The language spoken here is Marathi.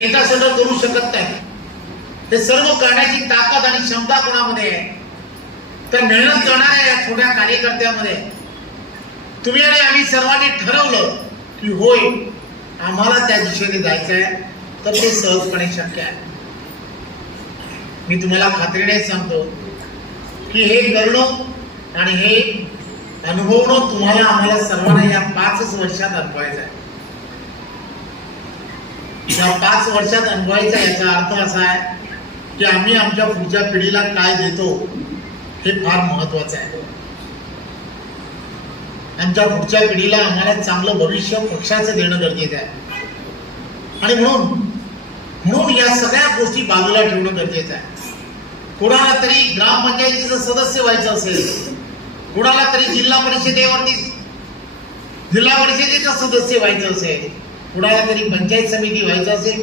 एका सगळं करू शकत नाही। हे सर्व करण्याची ताकद आणि क्षमता कोणामध्ये आहे? तर मेहनत करणाऱ्या या छोट्या कार्यकर्त्यामध्ये। तुम्ही आणि आम्ही सर्वांनी ठरवलं की होय आम्हाला त्या दिशेने जायचं आहे, तर ते सहजपणे शक्य आहे। मी तुम्हाला खात्रीने सांगतो की हे करणं आणि हे अनुभवणं तुम्हाला आम्हाला सर्वांना या 5 वर्षात अनुभवायचं आहे। या 5 वर्षात अनुभवायचा याचा अर्थ असा आहे की आम्ही आमच्या पुढच्या पिढीला काय देतो हे फार महत्त्वाचं आहे। आमच्या पुढच्या पिढीला आम्हाला चांगलं भविष्य पक्षाचं देणं गरजेचं आहे आणि म्हणून या सगळ्या गोष्टी बाजूला ठेवणं गरजेचं आहे। कोणाला तरी ग्रामपंचायतीचं सदस्य व्हायचं असेल, कोणाला तरी जिल्हा परिषदेचं सदस्य व्हायचं असेल, कोणाला तरी पंचायत समिती व्हायचं असेल,